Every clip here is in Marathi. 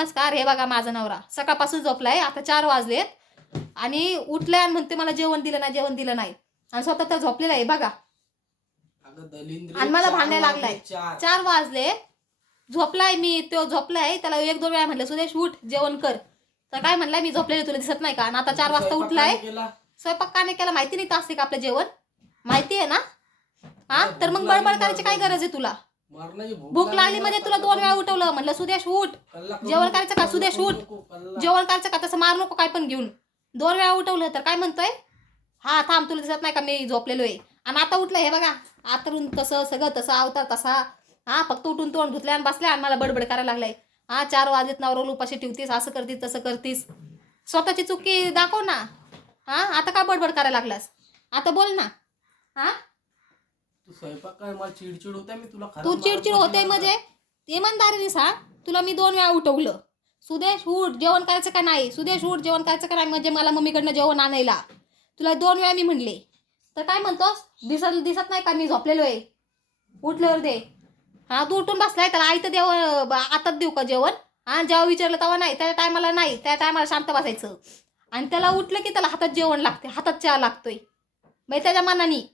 नमस्कार. हे बघा माझा नवरा सकाळपासून झोपलाय, आता 4 वाजलेत आणि उठलाय आणि म्हणते मला जेवण दिलं नाही, जेवण दिलं नाही आणि स्वतः तर झोपलेला आहे बघा. आणि मला भांडायला लागलाय. 4 वाजले, झोपलाय मी, तो झोपलाय, त्याला 1-2 वेळा म्हणलं सुदेश उठ जेवण कर, तर काय म्हणलाय मी झोपलेले तुला दिसत नाही का. आणि आता 4 वाजता उठलाय. स्वयंपाक का नाही केला माहिती नाही, तास का आपलं जेवण माहिती आहे ना. हा तर मग बडबड करायची काय गरज आहे तुला. भूक लागली म्हणजे तुला 2 वेळा उठवलं, म्हणलं सुदेश उठ जेवण करायचं का, सुदेश उठ जेवण करायचं का, तसं मार नको काय पण घेऊन. 2 वेळा उठवलं तर काय म्हणतोय, हा थांब तुला दिसत नाही का मी झोपलेलो आहे. आणि आता उठलं, हे बघा आतरून तसं सगळं तसं अवतार तसा. हा फक्त उठून तोंड धुतल्या आणि बसल्या आणि मला बडबड करायला लागलाय. हा 4 वाजत नवरा उपाशी ठेवतीस, असं करतीस तसं करतीस, स्वतःची चुकी दाखव ना. हा आता का बडबड करायला लागलास, आता बोल ना. हा स्वयंपाक काय मला चिडचिड होते, मी तुला तू चिडचिड होते म्हणजे इमानदारीने सांग. तुला मी 2 वेळा उठवलं, सुदेश उठ जेवण करायचं का नाही, सुदेश उठ जेवण करायचं का नाही, म्हणजे मला मम्मीकडनं जेवण आणायला तुला 2 वेळा मी म्हणले, तर काय म्हणतोस दिसत नाही का मी झोपलेलो आहे, उठल्यावर दे. हा तू उठून बसलाय, त्याला आई तर देव आतात देऊ का जेवण. हा जेव्हा विचारलं तेव्हा नाही, त्या टायमाला नाही, त्या टायमाला शांत बसायचं. आणि त्याला उठलं की त्याला हातात जेवण लागते, हातात चहा लागतोय म्हणजे त्याच्या मनानी.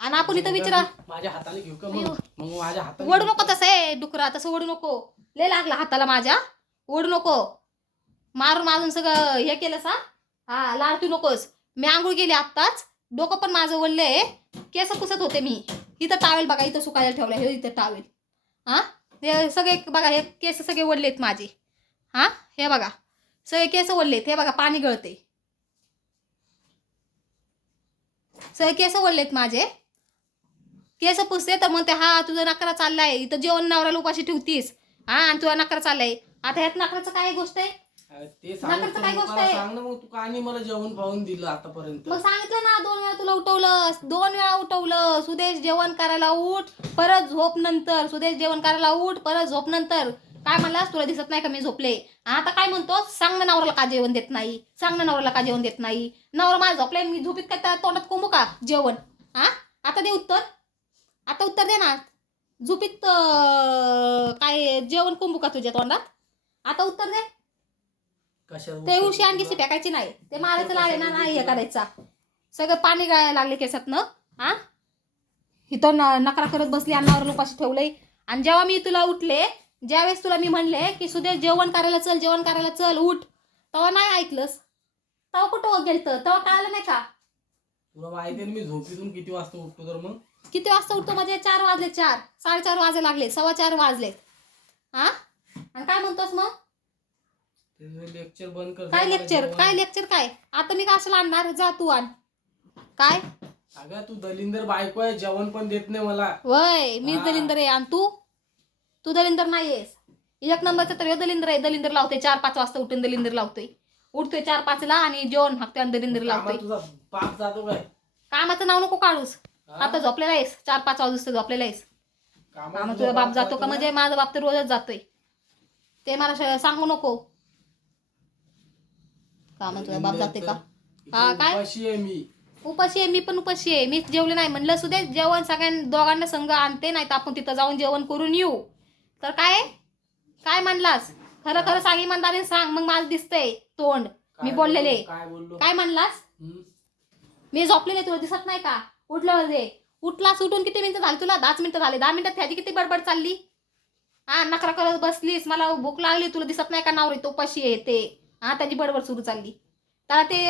आणि आपण इथं विचारा माझ्या हाताने घेऊ का, मग माझ्या हाताने ओढू नको तसं आहे डुकरा, तसं ओढू नको. लय लागला हाताला माझ्या, ओढू नको. मारून सगळं हे केलं सा. हा लाडतू नकोस. मी आंघोळ केली आत्ताच, डोकं पण माझं ओढलंय, केस पुसत होते मी. इथं टावेल बघा, इथं सुकायला ठेवलं हे, इथं टावेल. हा ते सगळे बघा, हे केस सगळे ओढलेत माझे. हा हे बघा सगळे केस ओढलेत, हे बघा पाणी गळते, सगळे केस ओढलेत माझे. केस पुसते तर म्हणते हा तुझा नकरा चाललाय, इथं जेवण नवऱ्याला उपाशी ठेवतीस. हा आणि तुझा नकरा चाललाय. आता ह्यात नकराचं काय गोष्ट आहे, ते नकराचं काय गोष्ट आहे. सांग ना मग, तू का मला जेवण पाहून दिलं आतापर्यंत. मग सांगितलं ना 2 वेळा तुला उठवलं, 2 वेळा उठवलं, सुदेश जेवण करायला उठ परत झोप नंतर, सुदेश जेवण करायला उठ परत झोप नंतर. काय म्हणलास तुला दिसत नाही का मी झोपले. आता काय म्हणतो, सांग ना नवऱ्याला का जेवण देत नाही, सांग ना नवऱ्याला का जेवण देत नाही. नवरा माझा झोपलाय, मी झोपीत काय त्या तोंडात कोंबू का जेवण. हा आता दे उत्तर, आता उत्तर दे ना. झोपीत काय जेवण कोंबू का तुझ्या तोंडात, आता उत्तर दे. ते उशी आणखी फेकायची नाही, ते मारायचं लाळे ना नाही हे करायचा. सगळं पाणी गाळायला लागले केसातनं. हा इथं नकरा करत बसली, अन्नावर उपाशी ठेवलंय. आणि जेव्हा मी तुला उठले, ज्यावेळेस तुला मी म्हणले की सुदेश जेवण करायला चल, जेवण करायला चल उठ, तेव्हा नाही ऐकलंस. तेव्हा कुठं गेलतं, तेव्हा कळालं नाही का. तुला माहिती आहे मी झोपीतून किती वाजता उठतो, तर मग किती वाजता उठतो म्हणजे 4 वाजले, 4 4:30 वाजे लागले, 4:15 वाजलेत. हा आणि काय म्हणतोस मग, लेक्चर बंद कर. काय लेक्चर, काय लेक्चर काय, आता मी कशाला आणणार, जा तू आण. काय अगं तू दलिंदर बायको आहे, जेवण पण देत नाही मला. वय मीच दलिंदर आहे आणि तू दलिंदर नाहीयेस. 1 नंबरचा तर दलिंदर आहे. दलिंदर लावतोय 4-5 वाजता उठून, दलिंदर लावतोय, उठतोय 4-5 ला आणि जेवण हाकतोय आणि दलिंदर लावतोय. तुझा बाप जातो काय, कामाचं नाव नको काढूस. आता झोपलेला आहेस, 4-5 वाजता झोपलेला आहेस. कामात तुझा बाप जातो का, म्हणजे माझा बाप तर रोजच जातोय, ते मला सांगू नको. कामात तुझा बाप जाते का. हा काय उपाशी आहे, मी पण उपाशी आहे. मी जेवले नाही म्हणलं सुदेश जेवण दोघांना संघ आणते, नाही तर आपण तिथं जाऊन जेवण करून येऊ. तर काय म्हणलास, खरं खरं सांग, इमानदारीने सांग, मग मला दिसतंय तोंड मी बोललेले. काय म्हणलास, मी झोपलेले तुला दिसत नाही का, उठल्यावर दे. उठलास, उठून किती मिनिटं झाली तुला, 10 मिनिटं झाले. 10 मिनिटात त्याची किती बडबड चालली. हा नकरा करत बसलीस, मला भूक लागली, तुला दिसत नाही का नवरी तो उपाशी आहे ते. हा त्याची बडबड सुरू चालली. त्याला ते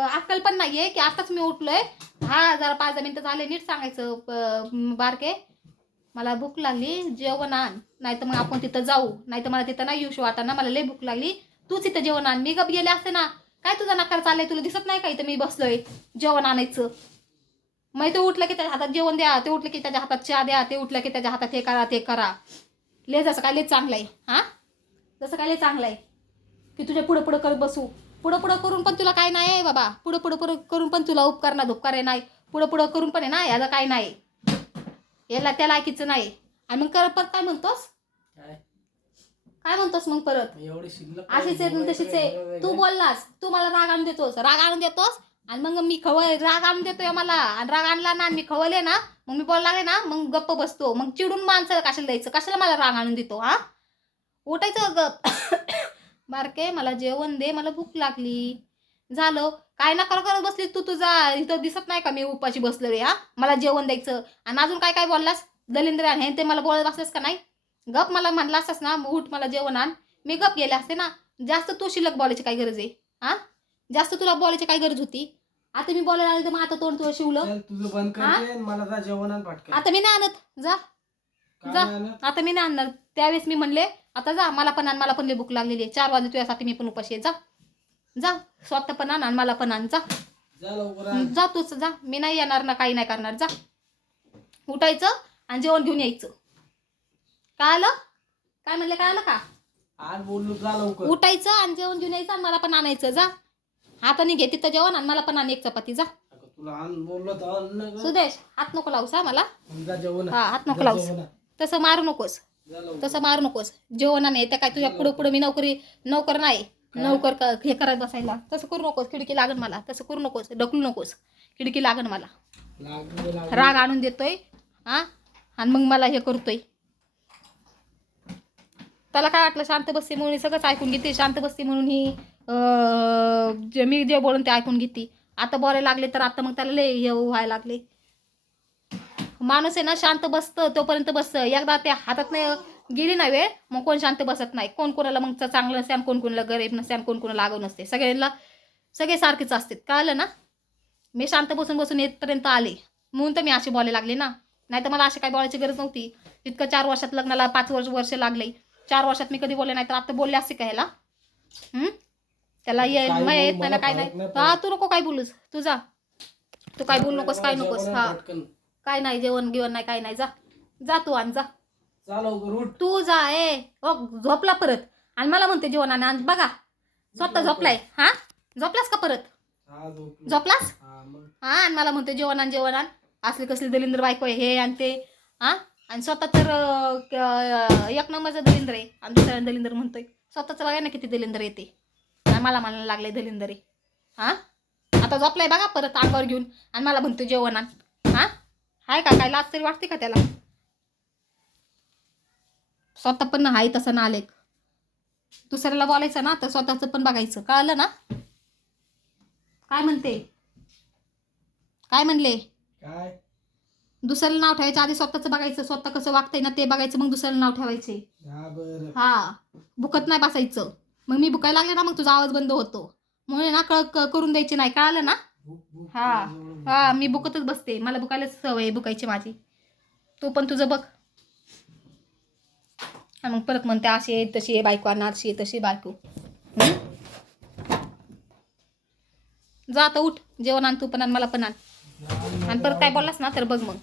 अक्कल पण नाहीये की आताच मी उठलोय. हा जरा 5-10 मिनिटं झाले, नीट सांगायचं बारके मला भूक लागली, जेवण आण, नाही तर मग आपण तिथं जाऊ, नाही तर मला तिथं नाही येऊशी वाटाना, मला लय भूक लागली, तूच इथं जेवण आण. मी गप गेले असते ना. काय तुझा नकार चाललाय, तुला दिसत नाही का इथं मी बसलोय जेवण आणायचं. मग ते उठलं की त्याच्या हातात जेवण द्या, ते उठलं की त्याच्या हातात चहा द्या, ते उठलं की त्याच्या हातात हे करा ते करा. ले जसं काय लय चांगलं आहे. हा जसं काय लय चांगलं आहे की तुझ्या पुढं पुढं करत बसू. पुढं पुढं करून पण तुला काय नाही आहे बाबा, पुढं पुढं करून पण तुला उपकार ना धुपकार आहे नाही, पुढं पुढं करून पण आहे ना याला काय नाही, याला त्या लायकीचं नाही. आणि मग परत काय म्हणतोस, काय म्हणतोस मग परत, अशीच आहे तशीच आहे. तू बोललास, तू मला राग आणून देतोस आणि मग मी राग आणून देतोय मला, आणि राग आणला ना मी खवले ना, मग मी बोलायला लागले ना, मग गप्प बसतो. मग चिडून माणसाला कशाला द्यायचं, कशाला मला राग आणून देतो. हा उठायचं ग. बारके मला जेवण दे, मला भूक लागली. झालं काय नकार करत बसली तू? तुझा इथं दिसत नाही का मी उपाशी बसलो रे? हा, मला जेवण द्यायचं आणि अजून काय काय बोललास? दलिंद्र हे ते मला बोलत बसलेस का नाही? गप मला म्हणला असतास ना उठ मला जेवण आण, मी गप गेले असते ना. जास्त तू शिल्लक बोलायची काय गरज आहे? हा, जास्त तुला बोलायची काय गरज होती? आता मी बोलायला आले तर मग आता तोंड तुझं शिवलं. चल तुझं बंद करते आणि मला जा जेवण आण पटकन. आता मी नाही आणत, जा काय जा. नाही आणत? आता मी नाही आणणार. त्यावेळेस मी म्हणले आता जा, मला पण आण, मला पण लई भूक लागलेली आहे. 4 वाजले तुझ्यासाठी मी पण उपाशी आहे. जा जा, स्वतः पण आण आणि मला पण आण. जा जा लवकर आण. जा तूच जा, मी नाही येणार ना, काही नाही करणार. जा उठायचं आणि जेवण घेऊन यायचं. काय आलं? काय म्हणले? काय आलं का? आण बोललो, जा लवकर. उठायचं आणि जेवण घेऊन यायचं आणि मला पण आणायचं. जा हाताने घे तिथं जेवण आणि मला पण आण एक चपाती. जा अगं, तुला आण बोललो तर आण ना गं. सुदेश, हात नको लावूस हा मला. जा जेवण आण. हा, हात नको जा लावूस. जेवण आण. तसं मारू नकोस, जा लवकर. तसं मारू नकोस. जेवण आणि त्या काय तुझ्या पुढं पुढं मी नोकर नाही. हे करत बसायला तसं करू नकोस. खिडकी लागण मला. तसं करू नकोस, ढकलू नकोस. खिडकी लागण मला. लागलं. राग आणून देतोय हा, आणि मग मला हे करतोय. त्याला काय वाटलं शांत बसते म्हणून सगळंच ऐकून घेते. शांत बसते म्हणून ही मी जे बोलून ते ऐकून घेते. आता बोलायला लागले तर आता मग त्याला लय हे व्हायला लागले. माणूस आहे ना शांत बसतं तोपर्यंत बसतं. एकदा त्या हातात नाही गेली ना वेळ, मग कोण शांत बसत नाही. कोण कोणाला मग चांगलं नसते आणि कोण कोणाला गरीब नसते आणि कोण कोणाला आगाऊ नसते. सगळे सारखेच असतात. कळलं ना? मी शांत बसून बसून येतपर्यंत आले म्हणून तर मी अशी बोलायला लागले ना. नाही तर मला अशी काय बोलायची गरज नव्हती. इतकं 4 वर्षात लग्नाला 5 वर्ष लागले. 4 वर्षात मी कधी बोलले नाही तर आता बोलले असते का ह्याला? त्याला येत नाही काय नाही. हा, तू नको काय बोलूस. तू जा, तू काय बोलू नकोस, काय नकोस. हा, काय नाही जेवण गिवण नाही, काय नाही. जा जा तू आण. जा जा लवकर उठ. तू जा. झोपला परत आणि मला म्हणते जेवण आण. बघा स्वतः झोपलाय. हा, झोपलास का परत? हा, झोपलो. झोपलास? हा, मग हा, आणि मला म्हणते जेवण आण. असली कसली दलिंद्र बायको आहे हे आणि ते. हा, आणि स्वतः तर एक नंबरचं दलिंद्र आहे आणि दुसऱ्या दलिंद्र म्हणतोय. स्वतःच बघा ना किती दलिंद्र येते. मला म्हणायला लागले दलिंद्र आहे. हा, आता झोपलाय बघा परत अंगावर घेऊन आणि मला म्हणतो जेवण आण. हा, हाय का काय लाज तरी वाटते का त्याला? स्वतः पण हाय तसं ना आलेख. दुसऱ्याला बोलायचं ना तर स्वतःच पण बघायचं. कळलं ना? काय म्हणते? काय म्हणले? काय? दुसऱ्याला नाव ठेवायचं आधी स्वतःच बघायचं. स्वतः कसं वागतंय ना ते बघायचं, मग दुसऱ्याला नाव ठेवायचे. हा, बरं. हा, भुकत नाही बसायचं. मग मी भुकायला लागले ना मग तुझा आवाज बंद होतो. म्हणून ना करून द्यायची नाही. कळलं ना? हा हा, मी भुकतच बसते. मला भुकायला सवय भुकायची माझी. तू पण तुझं बघ. मग परत म्हणते अशी आहे तशी आहे बायको, अनारशी आहे तशी बायको. जा आता उठ, जेवण आण तू पण आण, मला पण आण. आणि परत काय बोललास ना तर बघ मग.